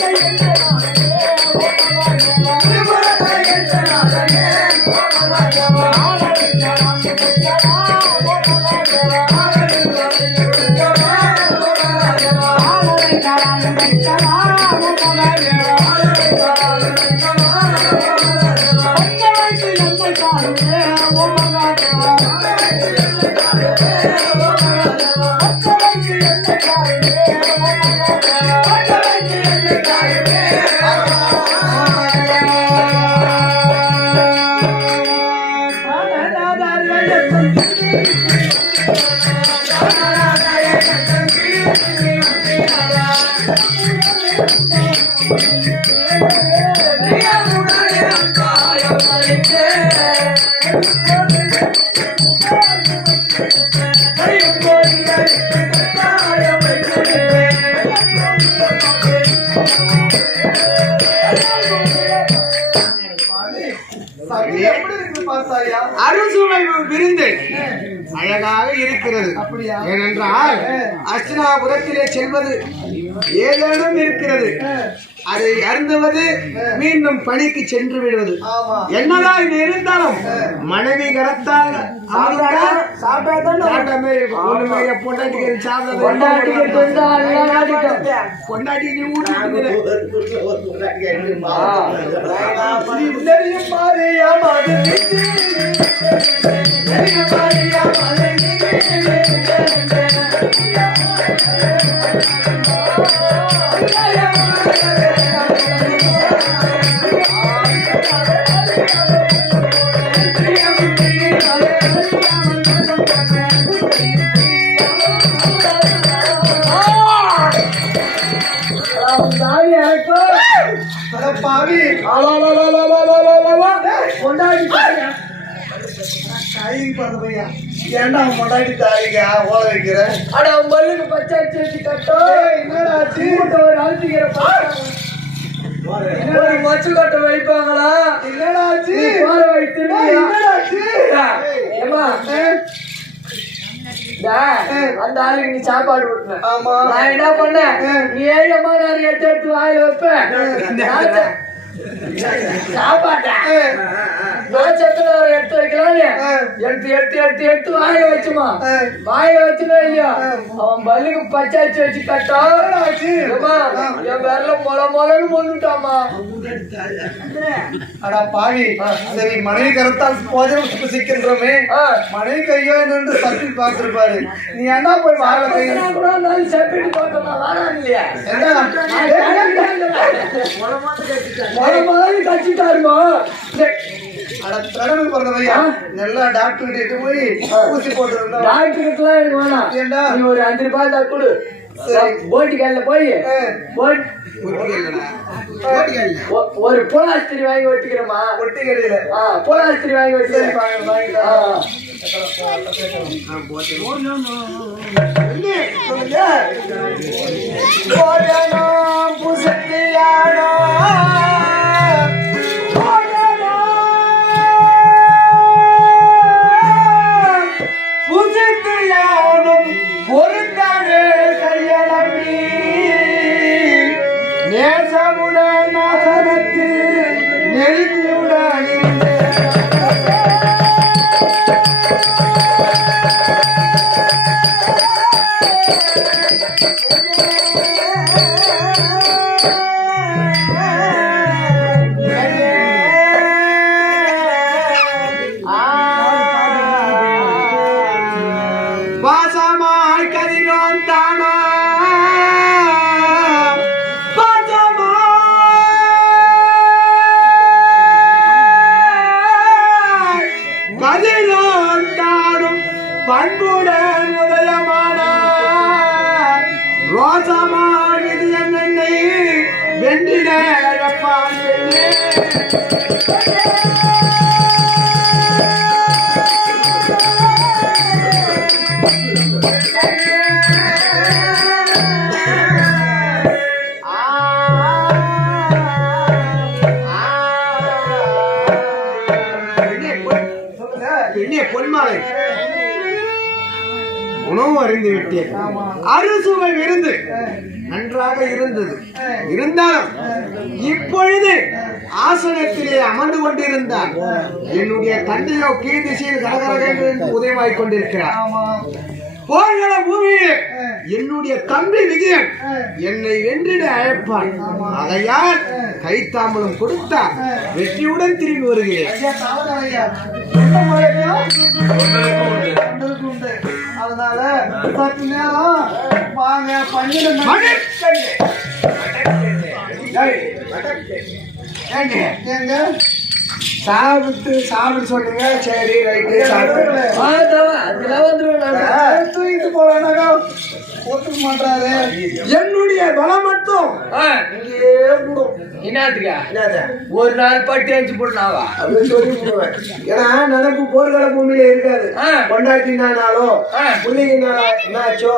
Oh my God. சபை அறுசுவை விருந்து அழகாக இருக்கிறது. அப்படியா? ஏனென்றால் அஸ்தினாபுரத்திலே செல்வது ஏதேனும் இருக்கிறது. அதை அருந்துவது மீண்டும் பணிக்கு சென்று விடுவது. என்னதான் இது இருந்தாலும்? மனைவி கரத்தால் அமர்ந்தால் சாப்பிட்டாமே இருக்கும். பாவி. காய்கறி பார்த்த பையா ஏன்டா அவன் மொண்டாட்டி தாரிக்கா? ஓட வைக்கிற? அட மல்லுக்கு பச்சை வச்சு கட்டோ. என்னடா ஆச்சு? ஒரு அழுத்திக்கிற ஒரு மச்சு கட்ட வைப்பாங்களா? என்னடா ஆச்சு? வைத்து என்னடா ஆச்சு? ஏமா அந்த ஆளுக்கு நீ சாப்பாடு ஆமா. நான் என்ன பண்ணேன்? நீ ஏழு நான் எடுத்து எடுத்து வாயில வைப்பேன் சாப்பாட்டா? ஏய், நான் செத்துல ஒரு எடுத்து வைக்கலாம்னு எடுத்து எடுத்து எடுத்து எடுத்து வாயில வச்சுமா? வாயில வச்சுனா இல்லையா? அவன் பல்லுக்கு பச்சாச்சு வச்சு கட்டா. என்னடா ஆச்சு ஏம்மா, என் விரல மொள மொளன்னு மொண்டுட்டாமா அடா பாவி சரி மனைவி கருத்தால் போதும் புசிக்கின்றோமே மனைவி கையோ என்று சட்டி பார்த்திருப்பாரு. நீ என்ன போய் வாழ செப்பிட்டு வாரான் இல்லையா? மொள மொளன்னு கட்டிட்டாருமா அட கடவுள் பிறந்த பையா நல்லா டாக்டர் கிட்ட போய் ஊசி போட்டு டாக்டருக்குலாம் எனக்கு வேணாம். ஏண்டா? நீ ஒரு அஞ்சு ரூபாய் தான் கொடு. போட்டு கல்ல போய் ஒரு புலாஸ்திரி வாங்கி ஒட்டிக்கிறோமா ஒட்டி கடையில ஆ. புலாஸ்திரி வாங்கி ஒட்டிக்கிறேன் பண்புடன் உதயமானார். ரோசமாய் இது என்னை வெண்டினப்பான் உணவு அறிந்து விட்டேன். அறுசுவை விருந்து நன்றாக இருந்தது. இருந்தாலும் இப்பொழுது ஆசனத்திலே அமர்ந்து கொண்டிருந்தார். என்னுடைய தந்தையோ கீழ் திசையில் கரகரக என்று உதயமாய் கொண்டிருக்கிறார். ஆமா. போர்கள பூமியில் ஆ. என்னுடைய தம்பி விஜயன். என்னை வென்றிட அழைப்பான். ஆகையால் கைத்தாம்பலம் கொடுத்தார். வெற்றியுடன் திரும்பி வருகிறேன். சற்று நேரம். வாங்க பன்னிரண்டு மணி ஏங்க, ஏங்க. சாப்பிட்டு சாப்பிட சொன்னீங்க சரி ரைட்டு சாப்பிட்டு. தூக்கிட்டு போறானாக்கா ஒத்துக்க மாட்டாரு. என்னுடைய பலம் மட்டும். என்னத்துக்கா? என்னது ஒரு நாள் பட்டு அடிச்சு போட்டுனாவா அப்படின்னு சொல்லி விடுவேன். ஏன்னா நினைப்பு போர்க்கள பூமியில இருக்காது. ஆ. பிள்ளைங்க என்னாச்சோ